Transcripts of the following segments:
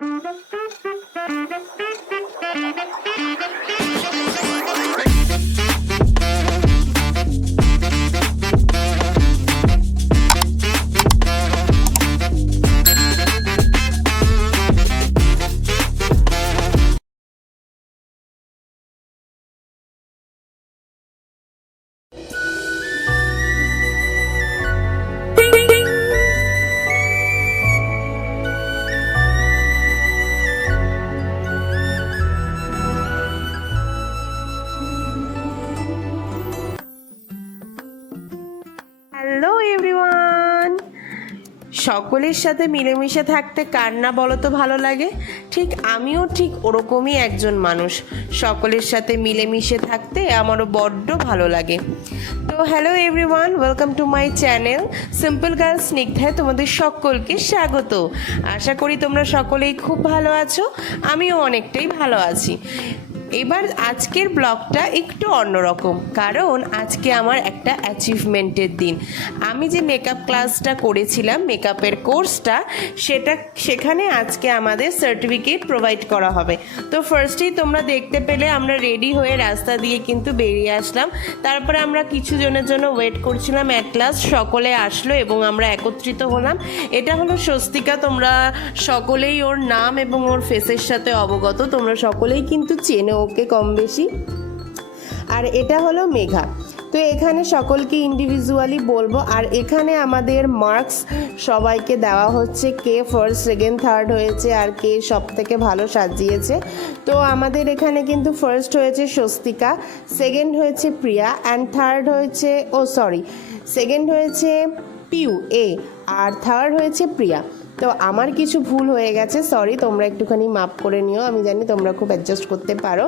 Hello everyone, সকলের সাথে মিলেমিশে থাকতে কার না বলো তো ভালো লাগে। ঠিক আমিও ঠিক ওরকমই একজন মানুষ, সকলের সাথে মিলেমিশে থাকতে আমারও বড্ড ভালো লাগে। তো hello everyone, welcome to my channel simple girl স্নিগ্ধায় তোমাদের সকলকে স্বাগত। আশা করি তোমরা সকলেই খুব ভালো আছো, আমিও অনেকটাই ভালো আছি। এবার আজকের ব্লগটা একটু অন্যরকম, কারণ আজকে আমার একটা অ্যাচিভমেন্টের দিন। আমি যে মেকআপ ক্লাসটা করেছিলাম, মেকআপের কোর্সটা, সেখানে আজকে আমাদের সার্টিফিকেট প্রোভাইড করা হবে। তো ফার্স্টেই তোমরা দেখতে পেলে আমরা রেডি হয়ে রাস্তা দিয়ে কিন্তু বেরিয়ে আসলাম। তারপরে আমরা কিছু জনের জন্য ওয়েট করছিলাম, অ্যাট লাস্ট সকলে আসলো এবং আমরা একত্রিত হলাম। এটা হলো স্বস্তিকা, তোমরা সকলেই ওর নাম এবং ওর ফেসের সাথে অবগত, তোমরা সকলেই কিন্তু চেনো ওকে কম বেশি। আর এটা হলো মেঘা। তো এখানে সকলকে ইন্ডিভিজুয়ালি বলবো, আর এখানে আমাদের মার্কস সবাইকে দেওয়া হচ্ছে, কে ফার্স্ট সেকেন্ড থার্ড হয়েছে আর কে সব থেকে ভালো সাজিয়েছে। তো আমাদের এখানে কিন্তু ফার্স্ট হয়েছে স্বস্তিকা, সেকেন্ড হয়েছে প্রিয়া, অ্যান্ড থার্ড হয়েছে সেকেন্ড হয়েছে পিউ এ, আর থার্ড হয়েছে প্রিয়া। তো আমার কিছু ভুল হয়ে গেছে, সরি, তোমরা একটুখানি মাপ করে নিও, আমি জানি তোমরা খুব অ্যাডজাস্ট করতে পারো।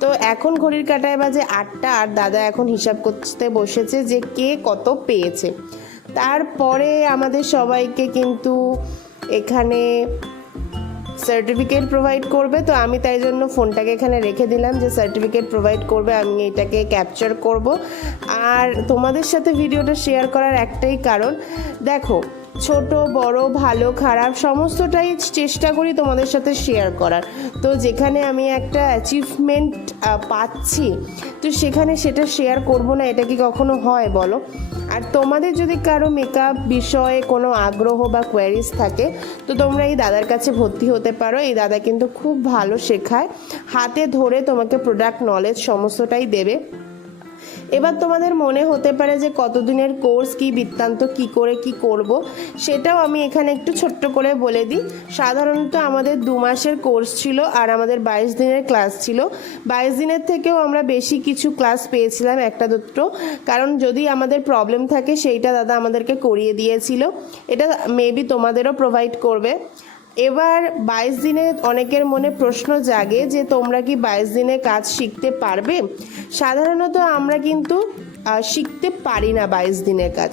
তো এখন ঘড়ির কাঁটায় বাজে 8টা, আর দাদা এখন হিসাব করতে বসেছে যে কে কত পেয়েছে। তারপরে আমাদের সবাইকে কিন্তু এখানে সার্টিফিকেট প্রোভাইড করবে। তো আমি তাই জন্য ফোনটাকে এখানে রেখে দিলাম যে সার্টিফিকেট প্রোভাইড করবে, আমি এটাকে ক্যাপচার করব। আর তোমাদের সাথে ভিডিওটা শেয়ার করার একটাই কারণ, দেখো ছোট বড় ভালো খারাপ সমস্তটাই চেষ্টা করি তোমাদের সাথে শেয়ার করার। তো যেখানে আমি একটা অ্যাচিভমেন্ট পাচ্ছি, তো সেখানে সেটা শেয়ার করব না, এটা কি কখনো হয় বলো? আর তোমাদের যদি কারো মেকআপ বিষয়ে কোনো আগ্রহ বা কোয়ারিজ থাকে, তো তোমরা এই দাদার কাছে ভর্তি হতে পারো। এই দাদা কিন্তু খুব ভালো শেখায়, হাতে ধরে তোমাকে প্রোডাক্ট নলেজ সমস্তটাই দেবে। এবার তোমাদের মনে হতে পারে যে কতদিনের কোর্স, কি বৃত্তান্ত, কি করে কি করব, সেটাও আমি এখানে একটু ছোট্ট করে বলে দিই। সাধারণত আমাদের 2 মাসের কোর্স ছিল, আর আমাদের 22 দিনের ক্লাস ছিল। 22 দিনের থেকেও আমরা বেশি কিছু ক্লাস পেয়েছিলাম, একটা দুটো, কারণ যদি আমাদের প্রবলেম থাকে সেইটা দাদা আমাদেরকে করিয়ে দিয়েছিল। এটা মেবি তোমাদেরও প্রোভাইড করবে। এবার 22 দিনে অনেকের মনে প্রশ্ন জাগে যে তোমরা কি 22 দিনে কাজ শিখতে পারবে? সাধারণত আমরা কিন্তু শিখতে পারি না 22 দিনের কাজ,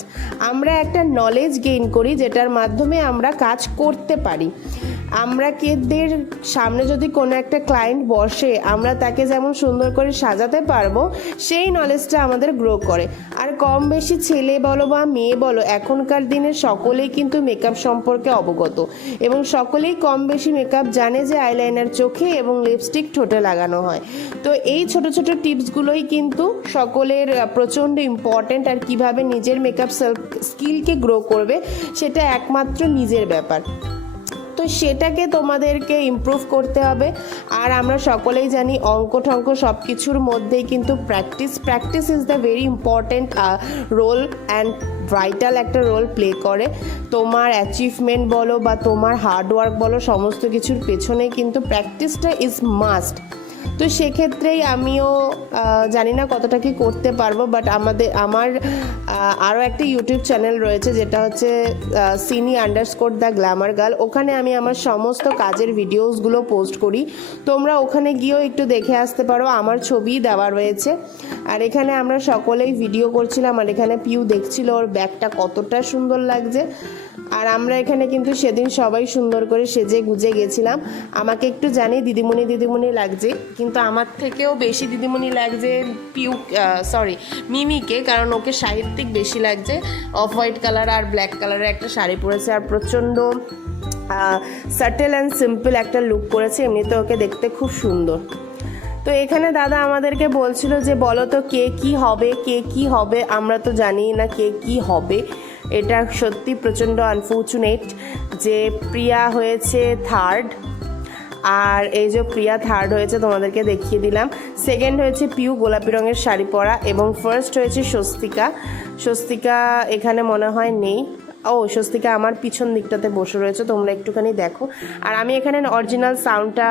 আমরা একটা নলেজ গেইন করি যেটার মাধ্যমে আমরা কাজ করতে পারি। আমরা কেদের সামনে যদি কোনো একটা ক্লায়েন্ট বসে, আমরা তাকে যেমন সুন্দর করে সাজাতে পারবো, সেই নলেজটা আমাদের গ্রো করে। আর কম বেশি ছেলে বলো বা মেয়ে বলো, এখনকার দিনে সকলেই কিন্তু মেকআপ সম্পর্কে অবগত, এবং সকলেই কম বেশি মেকআপ জানে যে আইলাইনার চোখে এবং লিপস্টিক ঠোঁটে লাগানো হয়। তো এই ছোট ছোট টিপসগুলোই কিন্তু সকলের প্রচণ্ড ইম্পর্ট্যান্ট। আর কিভাবে নিজের মেকআপ স্কিলকে গ্রো করবে, সেটা একমাত্র নিজের ব্যাপার। তো সেটাকে তোমাদেরকে ইমপ্রুভ করতে হবে। আর আমরা সকলেই জানি অঙ্ক ঠঙ্ক সব কিছুর মধ্যেই কিন্তু practice is the very important role and vital একটা রোল প্লে করে। তোমার অ্যাচিভমেন্ট বলো বা তোমার হার্ডওয়ার্ক বলো, সমস্ত কিছুর পেছনে কিন্তু প্র্যাকটিসটা ইজ মাস্ট। তো সেক্ষেত্রেই আমিও জানি না কতটা কি করতে পারবো, বাট আমার আরও একটা ইউটিউব চ্যানেল রয়েছে, যেটা হচ্ছে Sini_দ্য গ্ল্যামার গার্ল। ওখানে আমি আমার সমস্ত কাজের ভিডিওসগুলো পোস্ট করি, তোমরা ওখানে গিয়েও একটু দেখে আসতে পারো, আমার ছবি দেওয়া রয়েছে। আর এখানে আমরা সকলেই ভিডিও করছিলাম, আর এখানে পিউ দেখছিল ওর ব্যাগটা কতটা সুন্দর লাগছে। আর আমরা এখানে কিন্তু সেদিন সবাই সুন্দর করে সেজে গুজে গেছিলাম। আমাকে একটু জানি দিদিমণি লাগছে, কিন্তু আমার থেকেও বেশি দিদিমণি লাগছে মিমিকে, কারণ ওকে সাহিত্যিক বেশি লাগছে। অফ হোয়াইট কালার আর ব্ল্যাক কালারের একটা শাড়ি পরেছে, আর প্রচণ্ড সাটেল অ্যান্ড সিম্পল একটা লুক করেছে, এমনিতে ওকে দেখতে খুব সুন্দর। তো এখানে দাদা আমাদেরকে বলছিল যে বলো তো কে কি হবে, কে কি হবে, আমরা তো জানি না কে কি হবে। এটা সত্যি প্রচণ্ড আনফর্চুনেট যে প্রিয়া হয়েছে থার্ড, আর এই যে প্রিয়া থার্ড হয়েছে তোমাদেরকে দেখিয়ে দিলাম। সেকেন্ড হয়েছে পিউ গোলাপি রঙের শাড়ি পরা, এবং ফার্স্ট হয়েছে স্বস্তিকা। স্বস্তিকা এখানে মনে হয় নেই, ও স্বস্তিকা আমার পিছন দিকটাতে বসে রয়েছে, তোমরা একটুখানি দেখো। আর আমি এখানে অরিজিনাল সাউন্ডটা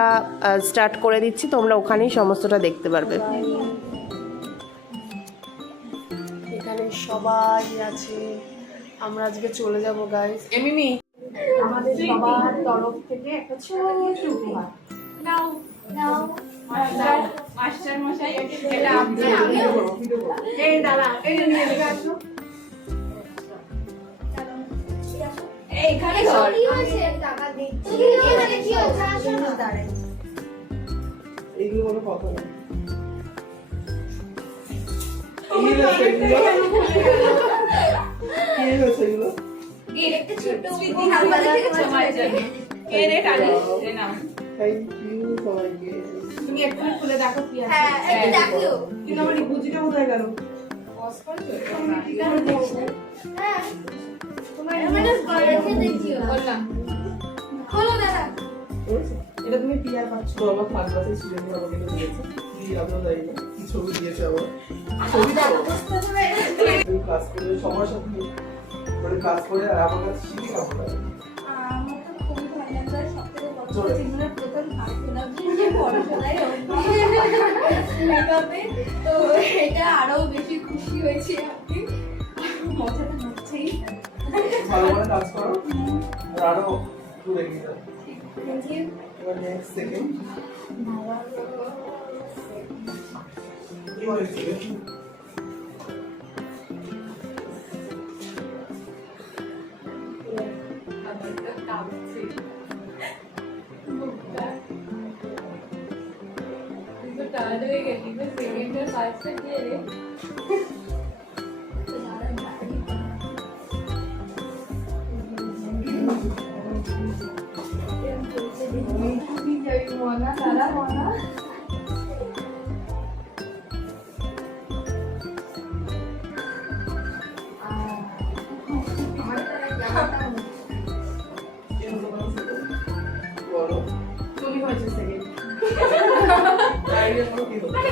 স্টার্ট করে দিচ্ছি, তোমরা ওখানেই সমস্তটা দেখতে পারবে। এখানে সবাই আছে, আমরা আজকে চলে যাবো গাইস। এমিমি আমাদের সবার তরফ থেকে একটা ছোট উপহার নাও নাও। মাস্টার মশাই এটা আপনি এই দাদা এই যে নিয়ে নিয়ে আসো। এইখানে কি হয়েছে? টাকা দিচ্ছি, এখানে কি হয়েছে? আসো না, দাঁড়াই। এইগুলো কোনো কথা না। কি হয়েছে এগুলো? এর একটা ছোট উপহার থেকে তোমার জন্য। কে রে কালি? এই নাও। থ্যাংক ইউ সবাইকে। তুমি একটু খুলে দেখো কি আছে। হ্যাঁ, একটু দেখো। কিন্তু আমার বুঝিটা কোথায় গেল? পজ করছো? হ্যাঁ। তোমার মানে রেখে দেখিও। বললাম। খোলো দাদা। এটা তুমি পিয়ার পাচ্ছ? তো আমার থার্ড ক্লাসে স্টুডেন্ট আমাকে এটা দিয়েছে। কি আমরা জানি না কি ছবি দিয়েছে আমার। ছবি তো অবস্থা করে এই ক্লাস করে সবার সাথে মানে ক্লাস করে আর আমার কাছে শিখে না পড়া। আমার তো খুবই ভালো লাগে, সবথেকে বড় জীবনের প্রথম কাজ ছিল যে পড়াশোনায় মেকআপে, তো এটা আরো বেশি খুশি হয়েছে। আপনি মজাটা হচ্ছেই, ভালো করে কাজ করো আর আরো দূরে এগিয়ে যাও। Thank you. এবার নেক্সট সেকেন্ড কি হয়েছে?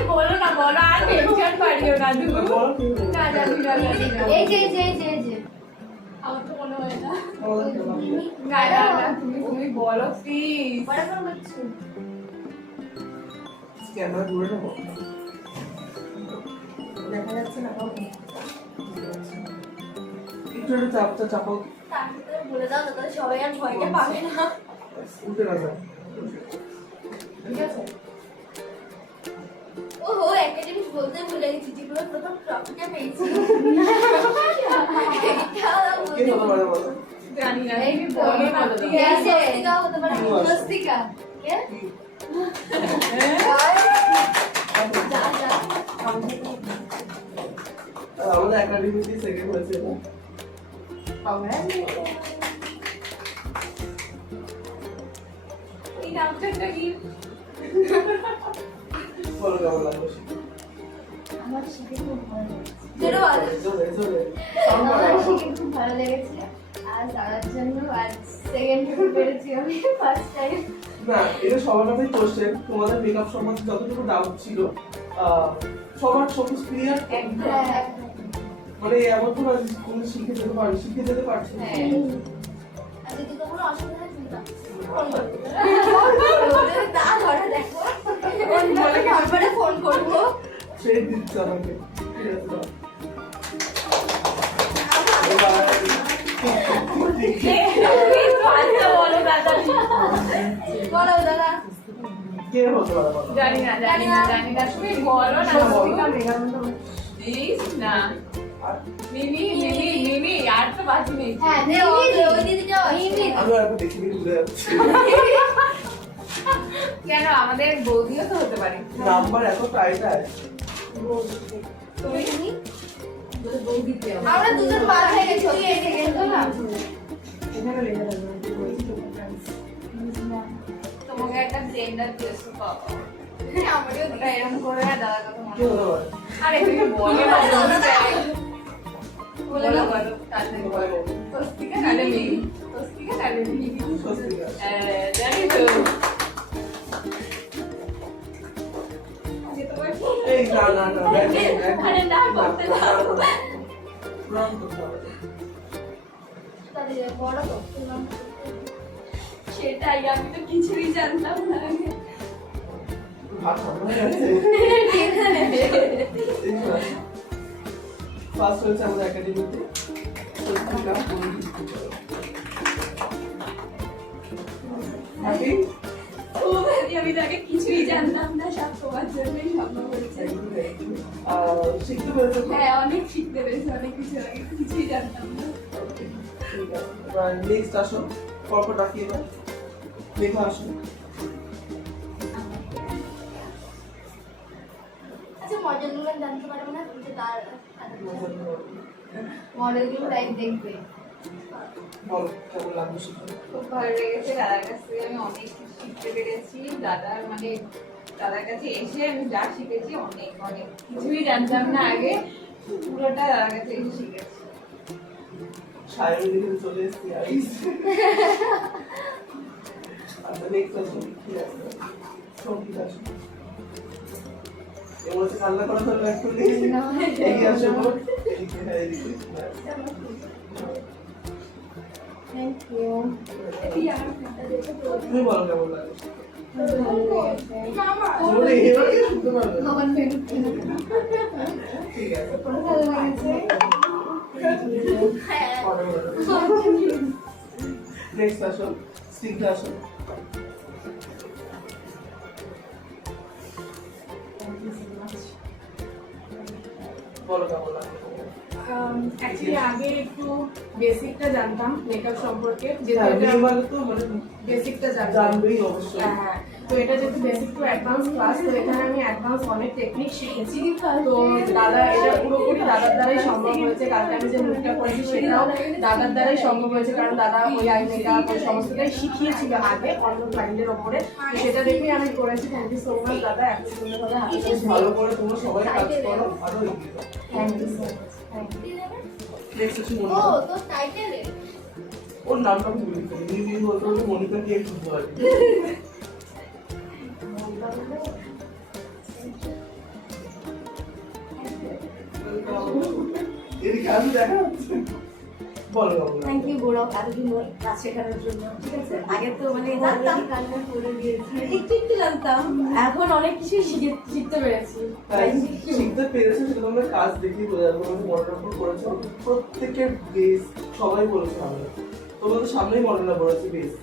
বলো না, বলো আর টেনশন পারিও না। এই যে আমার তো মনে হয় না। তুমি বলো প্লিজ। ক্যামেরা দূরে নেবো, দেখা যাচ্ছে না কাউকে। একটু চাপটা চাপো, বলে দাও না, তাহলে সবাই আর ভয়টা পাবে না। উঠে না যায়, ঠিক আছে? ওহো, একটা জিনিস বলতে ভুলে গেছি, জীবনে প্রথম ট্রফিটা পেয়েছি। জানি না, এই বলো না। স্বস্তিকা হতে পারে। স্বস্তিকা কে? আমাদের একাডেমিতে সেকেন্ড হয়েছে না? এই নামটা কি? বলো কেমন লাগলো? আমার শিখে খুব ভালো লেগেছে। আর তার জন্য আর সেকেন্ড পেরেছি আমি ফার্স্ট টাইম। না, এটা সবার কাছেই কোশ্চেন। তোমাদের মেকআপ সম্বন্ধে যতটুকু ডাউট ছিল সবার সব ক্লিয়ার একদম। মানে এমন তো না তুমি শিখে যেতে পারছো। আর যদি কোনো অসুবিধা হয় তুমি ফোন করবে। না ধরে দেখো, তারপরে ফোন করবো। সেই দিচ্ছে আমাকে। বলো দাদা, কে হতে পারে? জানি না, তুমি বলো না। না মিমি আর তো বাকি নেই। হ্যাঁ, ওই দিদিটা মিমি। আমি আর দেখি ভুলে যাচ্ছি। কেন, আমাদের বৌদিও তো হতে পারে। নাম্বার এত টাইট আছে। তুমি বৌদিতে আমরা দুজন বাদ হয়ে গেছি। তুই এই সেকেন্ড তো না। এখানে লেখা আছে জেন্ডার দিয়েছো বাবা। আমারও ওটা এরকম করে দাদার কথা মনে কি হলো আবার? আরে তুমি বলো না বলে বলো। বলো তাড়াতাড়ি বলো তস্তিকা একাডেমি তস্তিকা একাডেমি স্বস্তিকা। জানি তো এই না না না ব্যাগ নেই, ব্যাগ নেই। আরে না, করতে না, দাও। না, না। প্রণাম করতে হবে। তাদের বড় তো সেটাই আমি তো কিছুই জানতাম না আগে। ভাত খাবো না, আছে? এই class। First হয়েছে আমাদের একাডেমিতে স্বস্তিকা বন্ধু। Happy? ও ভাবি আমি তো আগে কিছুই জানতাম না, সব তোমার জন্যই সম্ভব হয়েছে। শিখতে পেরেছো তো? হ্যাঁ অনেক শিখতে পেরেছি, অনেক কিছু আগে কিছুই জানতাম না। ঠিক আছে। এবার নেক্সট আসো, পরপর ডাকি এবার। লেখা আসো। আচ্ছা মডেলগুলো জানতে পারবো না যে তার মডেলগুলো লাইভ দেখবে বলো কেমন লাগলো শিখে? খুব ভালো লেগেছে, দাদার কাছ থেকে আমি অনেক কিছু শিখতে পেরেছি। দাদার মানে দাদার কাছে এসে আমি যা শিখেছি অনেক অনেক কিছুই জানতাম না আগে, পুরোটা দাদার কাছে এসে শিখেছি। সায়নের দিকে চলে এসেছি আইস। আচ্ছা নেক্সট আসো, কি আছে? সঙ্গীত আসো। এমন হচ্ছে কান্না করা ধরো একটু এগিয়ে আসো বলো। এদিকে, হ্যাঁ এদিকে। থ্যাংক ইউ এই আমার ফোনটা দেখে তো তুমি বলো কেমন লাগে? মামা বলে এবার কি শুনতে পারবে? আমার ফ্রেন্ড ঠিক আছে। ভালো লাগছে হ্যাঁ নেক্সট আসো, স্টিকটা আসো। বলো কেমন লাগে? অ্যাকচুয়ালি আগে একটু বেসিকটা জানতাম মেকআপ সম্পর্কে, যেহেতু হ্যাঁ, এটা মেয়ে মানে তো মানে বেসিকটা জানতাম। জানবেই অবশ্যই। হ্যাঁ, তো এটা যেহেতু বেসিক টু অ্যাডভান্স ক্লাস, তো এখানে আমি অ্যাডভান্স অনেক টেকনিক শিখেছি। তো দাদা এটা পুরোপুরি দাদার দ্বারাই সম্ভব হয়েছে। কালকে আমি যে মুখটা করেছি সেটাও দাদার দ্বারাই সম্ভব হয়েছে, কারণ দাদা ওই আই মেকআপ ওই সমস্তটাই শিখিয়েছিল আগে অন্য ক্লায়েন্টের ওপরে। তো সেটা দেখেই আমি করেছি। থ্যাংক ইউ সো মাচ দাদা, এত সুন্দরভাবে হাতে ভালো করে তোমরা সবাই কাজ করো, আরো এগিয়ে যাও। Thank you so much. Thank you. Next হচ্ছে ও মনিকা। তো টাইটেলে ওর নামটা আমি ভুলে গেছি। নিউ বলতে বলতে মনিকা কে বুঝতে পারি। এদিকে আমি দেখা যাচ্ছে। বলো কেমন লাগে? থ্যাংক ইউ গৌরব, এতদিন কাজ শেখানোর জন্য। ঠিক আছে, আগে তো মানে জানতাম কান্না করে দিয়েছি, একটু একটু জানতাম, এখন অনেক কিছুই শিখতে পেরেছি। তাই শিখতে পেরেছো সেটা তোমরা কাজ দেখেই বোঝা যাবে। তোমরা মডেল আপ করেছো, প্রত্যেকের বেস সবাই বলেছে আমরা। তোমাদের সামনেই মডেল আপ করেছে বেস।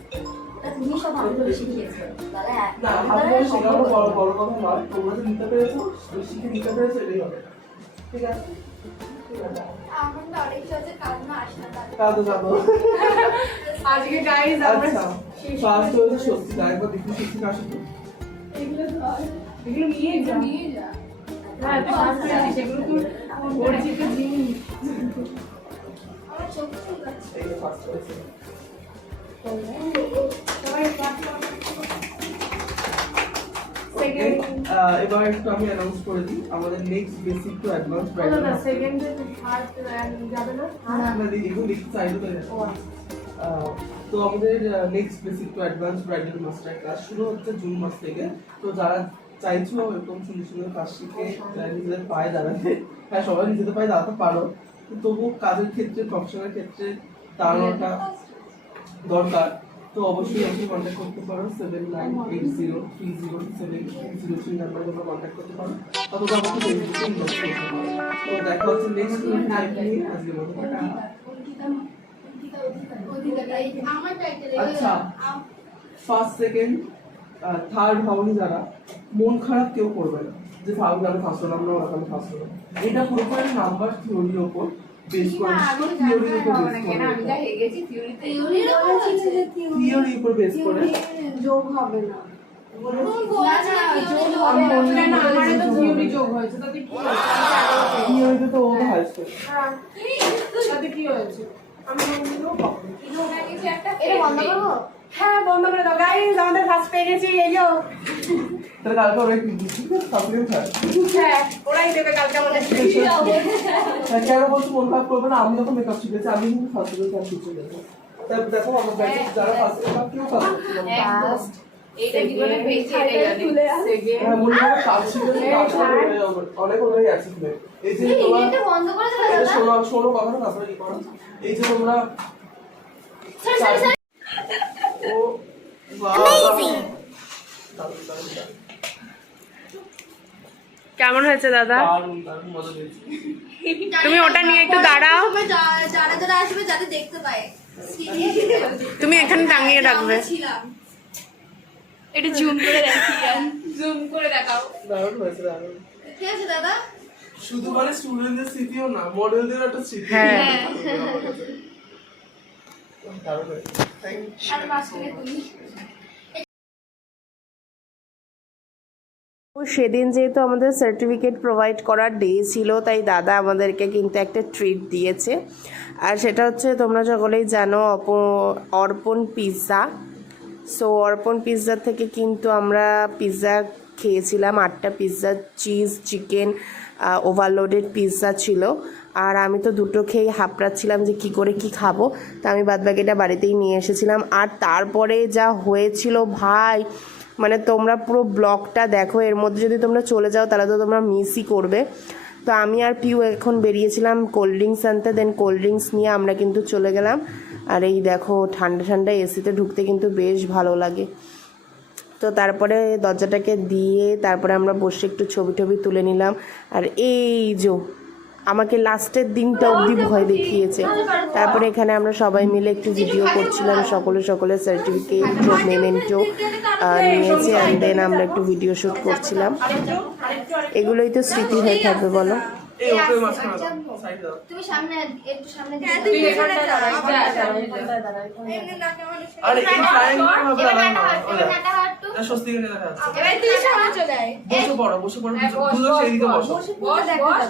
তা তুমি সব ভালো করে শিখিয়েছো দাদা। না আমার হাতে দ্বারা শেখানো সম্ভব বড় হয়েছে। বড় কথা নয়। তোমরা যে নিতে পেরেছো, শিখে নিতে পেরেছো, এটাই হবে। ঠিক আছে? ঠিক আছে। আমার তো অনেক সাথে কান্না আসে না তার তা তো জানো। আজকে গাইজ আমরা আচ্ছা ফার্স্ট হচ্ছে স্বস্তিকা। একবার দেখি স্বস্তিকা আসো তো। এগুলো ধর, এগুলো নিয়ে যা। নিয়ে যা। হ্যাঁ, তুই ফার্স্ট হয়েছিস, এগুলো তোর পরিচিত জিনিস। আমার চোখ ঠিক আছে এই যে ফার্স্ট হয়েছে। Okay, এবার একটু আমি অ্যানাউন্স করে দিই আমাদের নেক্সট বেসিক টু অ্যাডভান্স না ব্রাইডাল না, সেকেন্ডে থার্ড যাবে না? না দিদি এগুলো লিখতে চাইলে তো ও আচ্ছা। তো আমাদের next basic to advance bridal master class শুরু হচ্ছে জুন মাস থেকে। তো যারা চাইছো এরকম সুন্দর সুন্দর কাজ শিখে নিজেদের পায়ে দাঁড়াতে, হ্যাঁ সবাই নিজেদের পায়ে দাঁড়াতে পারো, তবু কাজের ক্ষেত্রে প্রফেশনের ক্ষেত্রে দাঁড়ানোটা দরকার। তো অবশ্যই আমাকে কন্ট্যাক্ট করতে পারো 7980307303 নাম্বারে তোমরা কন্ট্যাক্ট করতে পারো, অথবা আমাকে ফেসবুকে ইনবক্স করতে পারো। তো দেখা হচ্ছে নেক্সট লাইভ নিয়ে। আজকের মতো টাটা। আমার টাইটেলে আচ্ছা ফার্স্ট সেকেন্ড থার্ড ভাবনি যারা মন খারাপ কেউ করবে না যে ভাববে আমি ফার্স্ট হলাম না, ওরা আমি ফার্স্ট হলাম। এটা পুরোপুরি নাম্বার থিওরির ওপর বেস করে, থিওরির উপর বেস করে, আমি যা হেরে গেছি থিওরিতে থিওরির উপর বেস করে। যোগ হবে না। আমি না, আমারও তো থিওরি যোগ হয়েছে, তাতে কি হয়েছে? থিওরিতে তো ও হাইস্ট হ্যাঁ, তাতে কি হয়েছে? আমি বলবো কখন? কিছু একটা এটা বন্ধ করবো হ্যাঁ বন্ধ করে দাও গাইস, আমাদের ফার্স্ট পেয়ে গেছি, এই যো। তাহলে কালকে ওরা কি দিচ্ছি সাপ্লিও খায় হ্যাঁ ওরাই দেবে কালকে আমাদের। কেন বলছো মন খারাপ করবে না, আমি যখন মেকআপ শিখেছি আমি কিন্তু ফার্স্ট ক্লাস শিখে গেছি। তারপর দেখো আমার ব্যাচে যারা ফার্স্ট ক্লাস কেউ ফার্স্ট একদম। এইটা জীবনে পেয়েছি, এটাই জানি। হ্যাঁ মনে হয় কাজ শিখেছি অনেক অনেক আছে। এই যে তোমার এটা বন্ধ করে দাও এটা দাদা। শোনো কথাটা তারপরে কি করো, এই যে তোমরা ও কেমন হয়েছে দাদা? দারুণ দারুণ মজা পেয়েছি। তুমি ওটা নিয়ে একটু দাঁড়াও, যারা যারা আসবে যাতে দেখতে পায়। তুমি এখানে টাঙিয়ে রাখবে। এটা জুম করে দেখি আর জুম করে দেখাও। দারুণ হয়েছে দারুণ। ঠিক আছে দাদা। শুধু মানে স্টুডেন্টদের স্মৃতিও না, মডেলদের একটা স্মৃতি। হ্যাঁ। দারুণ হয়েছে, থ্যাংক ইউ। আর মাঝখানে তুমি সেদিন যেহেতু আমাদের সার্টিফিকেট প্রোভাইড করার ডে ছিল, তাই দাদা আমাদেরকে কিন্তু একটা ট্রিট দিয়েছে। আর সেটা হচ্ছে তোমরা সকলেই জানো অর্পণ পিৎজা। সো অর্পণ পিৎজা থেকে কিন্তু আমরা পিৎজা খেয়েছিলাম, 8টা pizza, cheese, chicken, overloaded pizza ছিল। আর আমি তো দুটো খেয়েই হাঁপড়াচ্ছিলাম যে কী করে কি খাবো, তা আমি বাদবাকিটা বাড়িতেই নিয়ে এসেছিলাম। আর তারপরে যা হয়েছিল ভাই, মানে তোমরা পুরো ব্লগটা দেখো, এর মধ্যে যদি তোমরা চলে যাও তাহলে তো তোমরা মিসই করবে। তো আমি আর পিউ এখন বেরিয়েছিলাম কোল্ড ড্রিঙ্কস আনতে, দেন কোল্ড ড্রিঙ্কস নিয়ে আমরা কিন্তু চলে গেলাম। আর এই দেখো ঠান্ডা ঠান্ডা এসিতে ঢুকতে কিন্তু বেশ ভালো লাগে। তো তারপরে দরজাটাকে দিয়ে তারপরে আমরা বসে একটু ছবি টবি তুলে নিলাম। আর এই যে আমাকে লাস্টের দিনটা অবধি ভয় দেখিয়েছে। তারপরে এখানে আমরা সবাই মিলে একটু ভিডিও করছিলাম, সকলের সার্টিফিকেট মেমেন্টো নিয়েছে, অ্যান্ড দেন আমরা একটু ভিডিও শ্যুট করছিলাম। এগুলোই তো স্মৃতি হয়ে থাকবে বলো। এই ওকে মাঝখানে দাও, সাইড দাও। তুমি সামনে একটু সামনে তুই দিকে এখানে দাঁড়া, যা, যা, যা। আরে এই ফ্লাইং ভাবে এবার দাঁড়ানো নাটা হাঁটু, এবার নাটা হাঁটু। এটা স্বস্তি করে দেখা যাচ্ছে। এবার তুই সামনে চলে আয়। বসে পড়ো দুটো সেই দিকে বসো। বস, বস।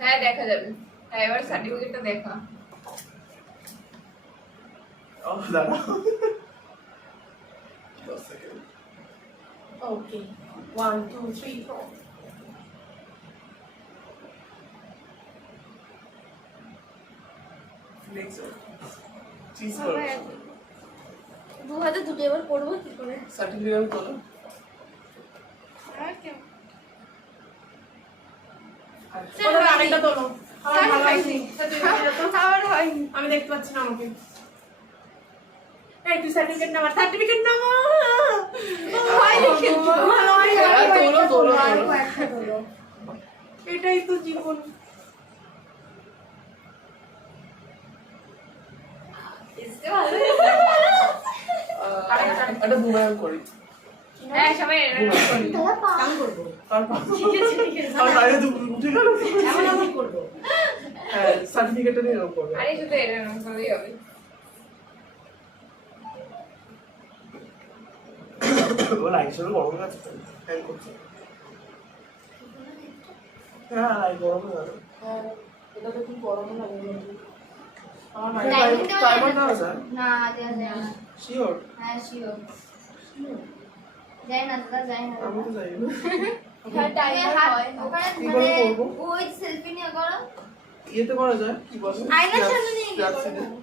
হ্যাঁ দেখা যাবে। হ্যাঁ এবার সার্টিফিকেটটা দেখা। ও দাঁড়াও 10 সেকেন্ড। ওকে 1 2 3 4 নেক্সট চিজ করো। দু হাতে দুটো এবার করবো কি করে? সার্টিফিকেট তোলো। ওটা আরেকটা তোলো, আমার ভালো হয়নি। আমার হয়নি। আমি দেখতে পাচ্ছি না আমাকে। এই তুই সার্টিফিকেট নামা, সার্টিফিকেট নামা। হয়নি কিন্তু। ভালো হয়নি। হ্যাঁ, তোলো। একটা তোলো। এটাই তো জীবন। এসে ভালো। এটা বুমেরাং করি। হ্যাঁ সবাই এরকম করি। দাদা পা। তারপর ঠিক আছে। আর বাইরে তো উঠে গেল। এমন আমি করব। হ্যাঁ সার্টিফিকেটটা নিয়ে এরকম করবে। আরে শুধু এরকম করলেই হবে। ও লাইট শুরু গরম আছে তো হ্যাং করছে। হ্যাঁ লাইট গরম হয়ে গেল। হ্যাঁ এটা তো খুব গরম লাগে। আমার টাইমার দাও স্যার। না দেয়া যায় না। শিওর হ্যাঁ শিওর। যাই না দাদা যাই না। আমি তো যাই না। হ্যাঁ টাইমার হয়। ওখানে কি করে মানে করবো? ওই সেলফি নিয়ে করো। ইয়েতে করা যায় কি বলে? আয়নার সামনে নিয়ে কি যাচ্ছে করবো?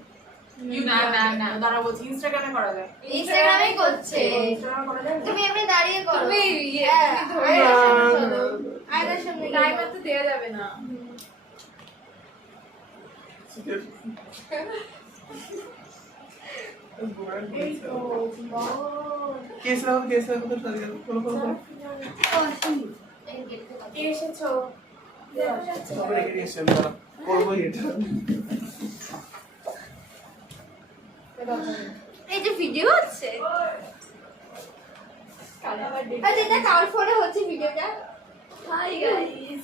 না না না। দাঁড়া বলছি ইনস্টাগ্রামে করা যায়। ইনস্টাগ্রামে করছে। ইনস্টাগ্রামে করা যায় না? তুমি এমনি দাঁড়িয়ে করো। তুমি ইয়ে হ্যাঁ, তুমি ধরে আয়নার সামনে না, চলো। না, আয়নার সামনে গিয়ে টাইমার করো। তো দেয়া যাবে না। এই তো কেস রাখো তো তাহলে ফলো করো। ও, শুনি। এই গেট থেকে। কে এসেছো? সবাই রেখে দিয়েছি আমি দাঁড়া করবোই এটা। এই যে ভিডিও হচ্ছে। আচ্ছা এটা কার ফোনে হচ্ছে ভিডিওটা? Hi guys.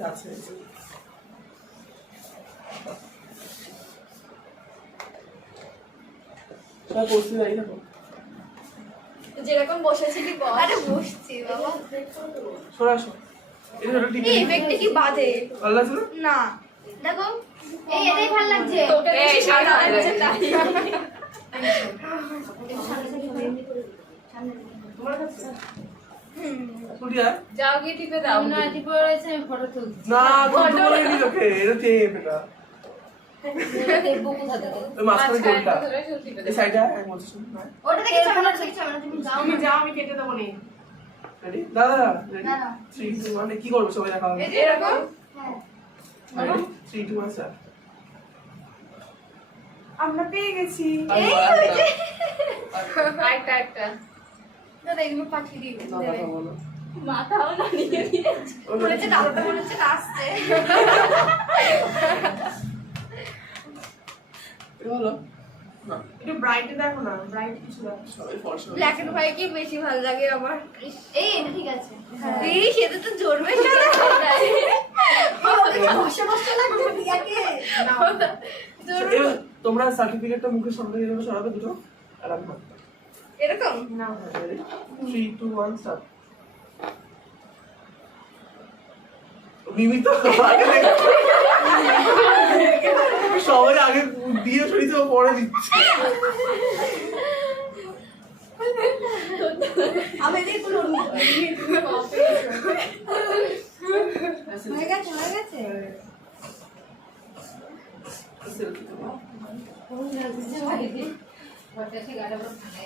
যাচ্ছে সব বসে যাই না। যেরকম বসেছিলি বল। আরে বসছি বাবা। সরা সর এটা ঠিক এই ইফেক্টটা কি বাজে? ভালো লাগছে না? না। দেখো এই এটাই ভালো লাগছে এই সাদা লাগছে তাই। তোমার কাছে কুড়িয়া যাও গিয়ে টিপে দাও না টিপে রয়েছে আমি ফটো তুলছি না তুই বলেনি লোকে এটা টেপ এটা দেখবো কোথা থেকে ওই মাঝখানে গোলটা ধরে শুধু টিপে এই দাও। সাইডে এক বলছিস না ওটা দেখে চামড়া দেখে চামড়া তুমি যাও তুমি যাও আমি কেটে দেবো নি রেডি দাদা রেডি দাঁড়া। 3 2 1 কি করবে সবাই দেখা হবে এই যে এরকম হ্যাঁ রেডি 3 2 1 স্টার্ট আমরা পেয়ে গেছি একটা একটা দাদা এগুলো পাঠিয়ে দিই দাদা বলো মাথাও না নিয়ে নিয়ে মনে হচ্ছে দাদাটা মনে হচ্ছে আসছে এটা হলো না একটু ব্রাইট দেখো না ব্রাইট কিছু দেখো সবাই ফর্সা ব্ল্যাক এন্ড হোয়াইট কি বেশি ভালো লাগে আমার এই এটা ঠিক আছে এই সেটা তো জোরবে সারা বসে বসে লাগছে বিয়াকে এবার তোমরা সার্টিফিকেটটা মুখের সামনে এভাবে সরাবে দুটো আর আমি হাত এরকম না 3 2 1 স্টার্ট মিমি তো আগে সবাই আগে দিয়ে সরিয়েছে ও পরে দিচ্ছে আমি এদিকে তুলো হয়ে গেছে হয়ে গেছে ফটো আছে গাড়ি বড় ঠান্ডা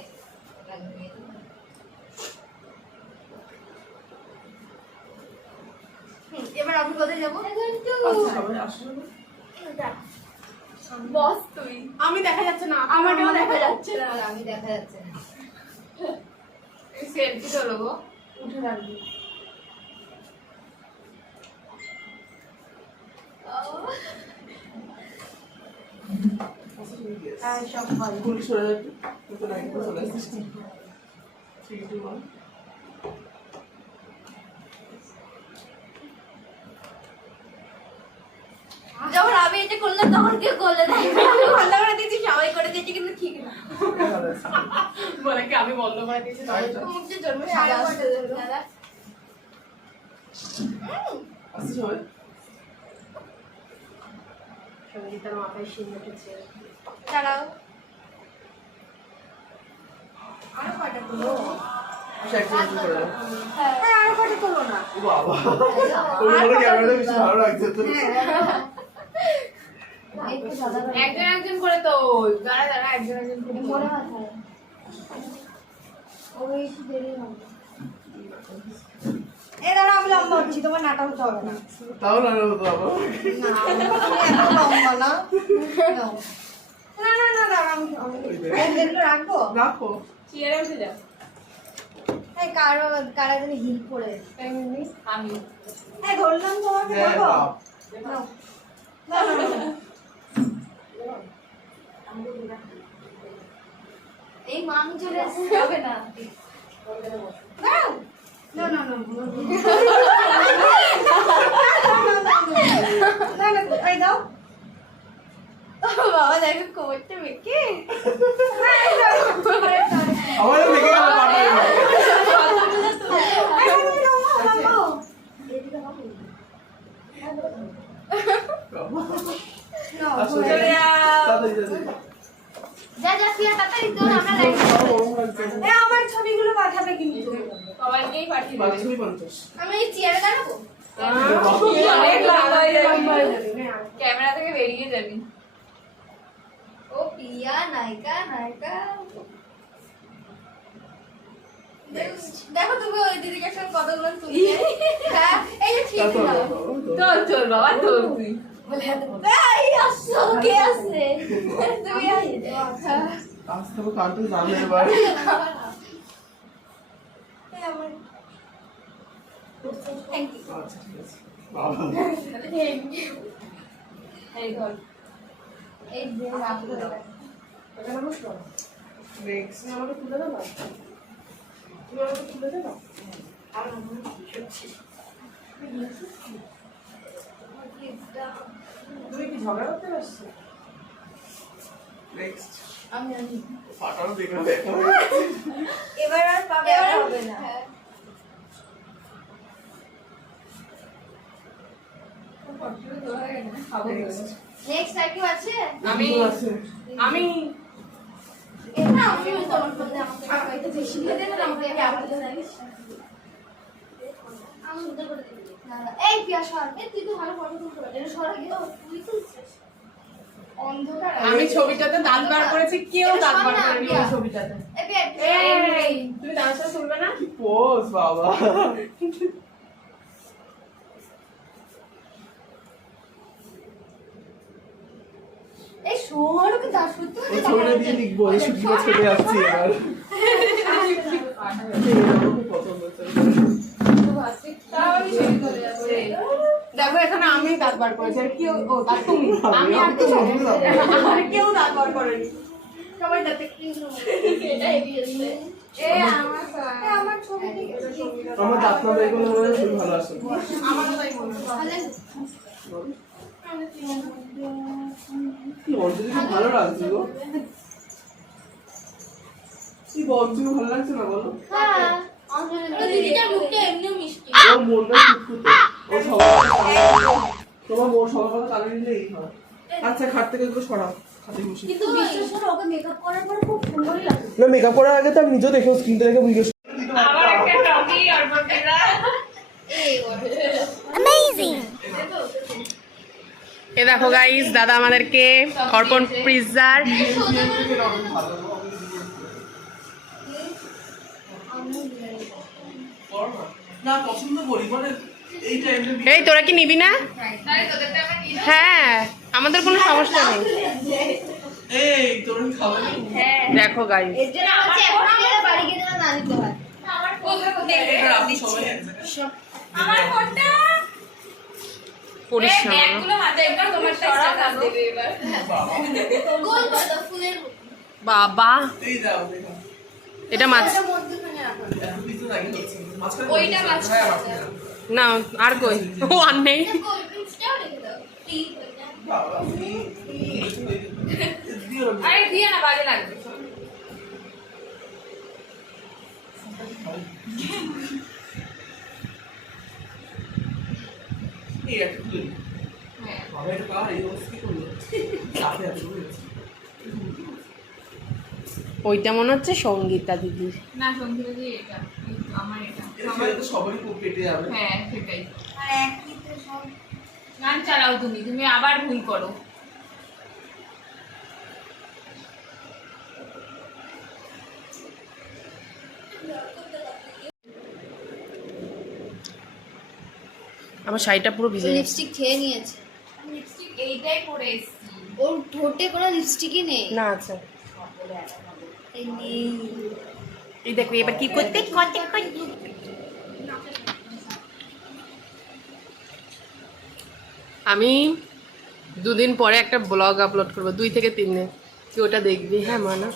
লাগবে এবার আমি কোথায় যাবো আচ্ছা সবাই আসলে বস তুই আমি দেখা যাচ্ছে না আমারটাও দেখা যাচ্ছে না আর আমি দেখা যাচ্ছে না সেলফি তোলো গো উঠে রাখবি হ্যাঁ সব ভালো ফুল সরে যাচ্ছে তো না একটু চলে আসছে 3 2 1 যখন আমি এটা করলাম তখন কেউ করলে না বন্ধ করে দিয়েছি সবাই করে দিয়েছি কিন্তু ঠিক না বলে কি আমি বন্ধ করে দিয়েছি মুখ যে জন্ম সাদা আসছে দাদা আসছে সবাই সঙ্গীতার মাথায় শিল উঠেছে দাঁড়াও আরো কয়টা তুলো আচ্ছা একটু করে দাও হ্যাঁ আরো কয়টা তুলো না ও বাবা ওর মনে ক্যামেরাটা বেশি ভালো লাগছে তো একটু সাদা একজন একজন করে তো দাঁড়া দাঁড়া একজন একজন করে তোলো। মনে মাথায় ওই একটু দেরি হবে এ দাঁড়া আমি লম্বা হচ্ছি তোমার নাটা হতে হবে না তাও না হতো বাবা লম্বা না না না না দাঁড়া আমি এগুলো রাখবো রাখো চেয়ারে উঠে যাও এই কারো কারা যেন হিল পড়ে আমি এই ধরলাম তোমাকে হ্যাঁ ধরবো বাপ নাও। না, না, না, না। এই মামি চলে আসছে হবে না দাঁড়াও। না না না না না এই দাও বাবা দেখো কোমরটা বেঁকে আমাদের দেখে গেল আসলে চলে যাও তাড়াতাড়ি তাড়াতাড়ি যা যা সিয়া তাড়াতাড়ি তো আমরা লাইভ এ আমার ছবিগুলো পাঠাবে কিন্তু সবাইকেই পাঠিয়ে দেবে 550 আমি এই চেয়ারে দাঁড়াবো অনেক লম্বা হয়ে যাবে লম্বা হয়ে যাবে, হ্যাঁ। ক্যামেরা থেকে বেরিয়ে যাবি ও প্রিয়া নায়িকা নায়িকা দেখো তুমি ওই দিদিকে সঙ্গে কতগুলো তুমি হ্যাঁ এই যে ঠিক না তোর তোর বাবা তোর তুই এই আসছো কে আসছে তুমি আজ তো কাটতে জানলে এবার থ্যাংক ইউ আচ্ছা ঠিক আছে বাবা এই ধর এই যে রাখো এখানে বসো নেক্সট তুমি আমাকে তুলে দেবো তুমি আমাকে তুলে দেবো তুমি কি ঝগড়া করতে পারছো নেক্সট আমি ফাটানো দেখবে এবার আর পাবে হবে না খাবো নেক্সট নেক্সট আর কি আছে? আমি আছে আমি এটা আমি তোমার বলতে আমাকে যে শিখে দেন না আমাকে আবার জানিস আমি উদ্ধার করে দিই এই পিয়া সর তুই তো ভালো ফটো তুলতে পারিস এটা সর আগে তুই তুলছিস অন্ধকার আমি ছবিটাতে দাঁত বার করেছি, কেউ দাঁত বার করেনি ওই ছবিটাতে। এই পিয়া এই তুমি ডান্সটা শুনবে না? পোজ বাবা এই সর ওকে দাস করতে এই ছবিটা দিয়ে লিখবো এই শুটিং চলে আসছি এবার খুব পছন্দ হচ্ছে দেখো এখানে আমি দাঁত বার করেছি, আর কেউ ও দাঁত তুমি আমি আর তুমি আর কেউ দাঁত বার করেনি, সবাই দাঁতে এটা এগিয়ে দিলে এই আমার ছবি ঠিক আছে আমার দাঁত না বের করলে মনে হয় খুব ভালো আসে আমারও তাই মনে হয়। তাহলে কি অঞ্জলি খুব ভালো লাগছে গো কি অঞ্জলি ভালো লাগছে না বলো হ্যাঁ আমাদের দিদিটার মুখটা এমনিও মিষ্টি ওর মনটা ফুটফুটে ও সবার তোমার মন সবার কথা কানে নিলেই হয় আচ্ছা খাট থেকে একটু সরাও খাটে বসে কিন্তু বিশ্বাস করো ওকে মেকআপ করার পর খুব সুন্দরই লাগে না মেকআপ করার আগে তো আমি নিজেও দেখো স্ক্রিনটা দেখে বুঝে আবার একটা টকি আর বটেরা এ দেখো গাইস, দাদা আমাদেরকে অর্পণ পিৎজার না পছন্দ করি মানে এই টাইমে এই তোরা কি নিবি না? হ্যাঁ আমাদের কোনো সমস্যা নেই। এই তোর খাবে দেখো গাইস এর জন্য হচ্ছে এখন আমাদের বাড়ি গিয়ে যেন না নিতে হয় এটা আপনি সবাই এক জায়গায় আমার ফোনটা পরিষ্কার ব্যাগগুলো হাতে একবার তোমারটা স্ট্যাটাস দেবে এবার গোল করে দাও ফুলের বাবা। এই দাও দেখো এটা মাছ ওটার মধ্যখানে রাখো এখন কিছু লাগে হচ্ছে মাঝখানে ওইটা মাঝখানে। হ্যাঁ, মাঝখানে। না আর কই ও আর নেই। গোল পিসটাও রেখে দাও ঠিক ওইটা বাবা দিও না আরে দিয়ে না বাজে লাগবে এই একটা তুলে দিই। হ্যাঁ বাবা এটা কার এই অবস্থা কি করলো চাপে আছে বুঝেছি ওইটা মনে হচ্ছে সঙ্গীতা দিদি। না সঙ্গীতা দিয়ে এটা আমার এটা এটা খেলে তো সবারই খুব কেটে যাবে হ্যাঁ সেটাই আর একই তো সব গান চালাও তুমি তুমি আবার ভুল করো আমার শাড়িটা পুরো ভিজে গেছে। লিপস্টিক খেয়ে নিয়েছে লিপস্টিক এইটাই পরে এসেছি ওর ঠোঁটে কোনো লিপস্টিকই নেই না আচ্ছা এই নেই এই দেখো এবার কি করতে আমি 2 দিন পরে একটা ব্লগ আপলোড করবো 2 থেকে 3 দিন, কি ওটা দেখবি? হ্যাঁ মানা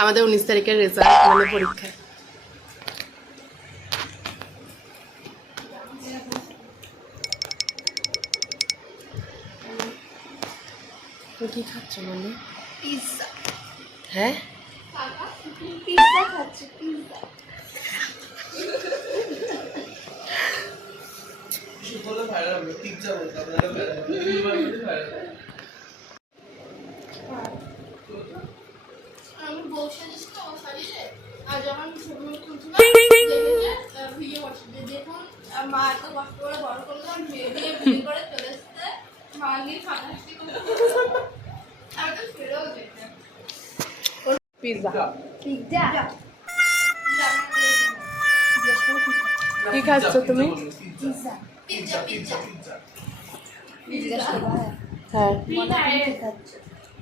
আমাদের 19 তারিখের রেজাল্ট মানে পরীক্ষা। তুমি কি খাচ্ছ মানে? পিৎজা হ্যাঁ পিৎজা খাচ্ছে পিৎজা বলে ভাইরাল হবে পিজ্জা বলতে আপনারা ভাইরাল হবে ভাইরাল আমি বসে দিচ্ছি তো আমার শরীরে আর যখন ছবি তুলছিলাম ভিডিও করছি দেখুন মা এত কষ্ট করে বড় করলাম বিয়ে করে চলে এসছে মা গিয়ে খাটাচ্ছি আমি তো ফেরেও যেতাম পিৎজা পিৎজা কি খাচ্ছ তুমি? Pizza pizza pizza pizza pizza হ্যাঁ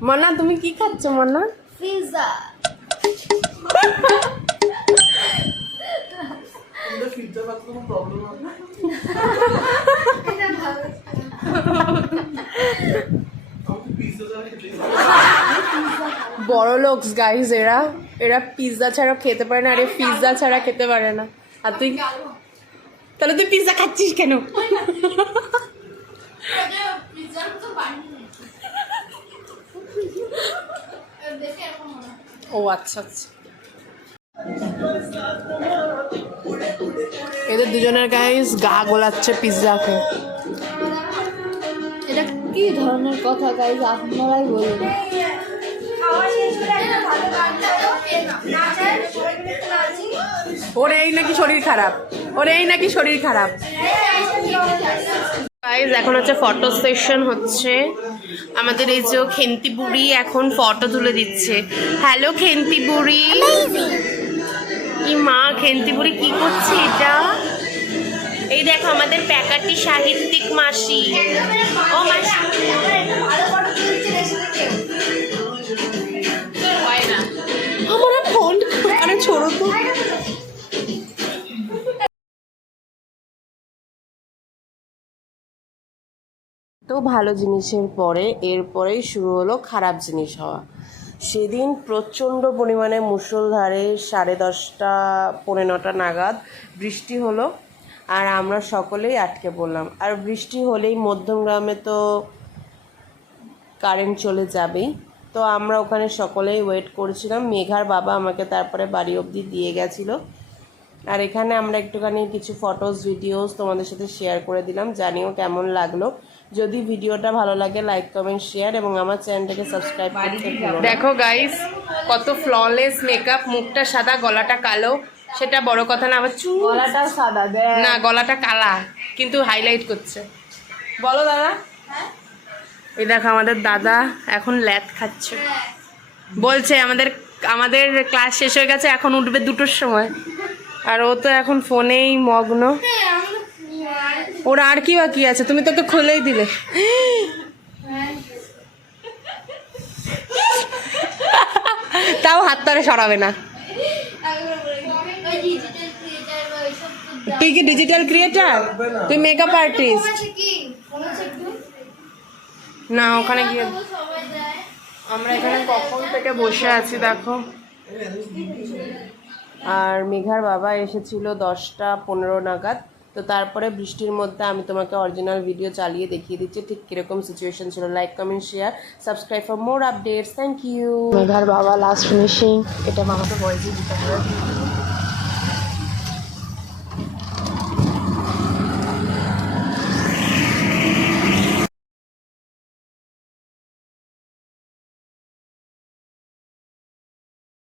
মানা তুমি কি খাচ্ছ মানা? পিৎজা এটা পিজ্জা বাদ কোনো প্রবলেম হবে না এটা ভালো আমাকে পিজ্জা ছাড়া খেতে বড় লোকস গাইস, এরা এরা পিৎজা ছাড়া খেতে পারে না, আরে পিৎজা ছাড়া খেতে পারে না। আর তুই তাহলে তুই পিৎজা খাচ্ছিস কেন? পিৎজার মতো বানিয়ে দেখে এরকম মনে হয় ও আচ্ছা আচ্ছা। এদের দুজনের গাইস গা গোলাচ্ছে পিৎজা খেয়ে। এটা কি কি ধরনের কথা গাইজ আপনারাই বলুন। ওর এই নাকি শরীর খারাপ, ওর এই নাকি শরীর খারাপ। গাইজ এখন হচ্ছে ফটো সেশন হচ্ছে। আমাদের এই যে খেন্তি বুড়ি এখন ফটো তুলে দিচ্ছে। হ্যালো খেন্তি বুড়ি। কি মা, খেন্তি বুড়ি কি করছে এটা? এই দেখো আমাদের প্যাকাটি সাহিত্যিক মাসি। ও মাসি हमारा फोन अरे छोड़ो तो। তো ভালো জিনিসের পরে এরপরেই শুরু হলো খারাপ জিনিস হওয়া। সেদিন প্রচণ্ড পরিমাণে মুষলধারে 10:30 পৌনে 9 নাগাদ বৃষ্টি হলো, আর আমরা সকলেই আটকে পড়লাম। আর বৃষ্টি হলেই মধ্যমগ্রামে তো কারেন্ট চলে যাবেই। তো আমরা ওখানে সকলেই ওয়েট করেছিলাম। মেঘার বাবা আমাকে তারপরে বাড়ি অবধি দিয়ে গেছিলো। আর এখানে আমরা একটুখানি কিছু ফটোস ভিডিওস তোমাদের সাথে শেয়ার করে দিলাম। জানিও কেমন লাগলো। যদি ভিডিওটা ভালো লাগে লাইক কমেন্ট শেয়ার এবং আমার চ্যানেলটাকে সাবস্ক্রাইব করতে ভুলো না। দেখো গাইস কত ফ্ললেস মেকআপ, মুখটা সাদা গলাটা কালো, সেটা বড় কথা না, আবার চুল গলাটাও সাদা দেয় না, গলাটা কালা কিন্তু হাইলাইট করছে। বলো দাদা। এই দেখো আমাদের দাদা এখন ল্যাদ খাচ্ছে, বলছে আমাদের ক্লাস শেষ হয়ে গেছে, এখন উঠবে 2টোর সময়। আর ও তো এখন ফোনেই মগ্ন। ওর আর কি বাকি আছে, তুমি তোকে খুলেই দিলে। তাও হাত তারে সরাবে না। তুই কি ডিজিটাল ক্রিয়েটার? তুই মেকআপ আর্টিস্ট? না ওখানে গিয়ে আমরা এখানে কখন থেকে বসে আছি দেখো। আর মেঘার বাবা এসেছিল 10:15 নাগাদ। তো তারপরে বৃষ্টির মধ্যে আমি তোমাকে অরিজিনাল ভিডিও চালিয়ে দেখিয়ে দিচ্ছি ঠিক কিরকম সিচুয়েশন ছিল। Like comment share subscribe for more updates. Thank you. মেঘার বাবা লাস্ট ফিনিশিং, এটা মামাকে ভয়েসই দিতে হবে।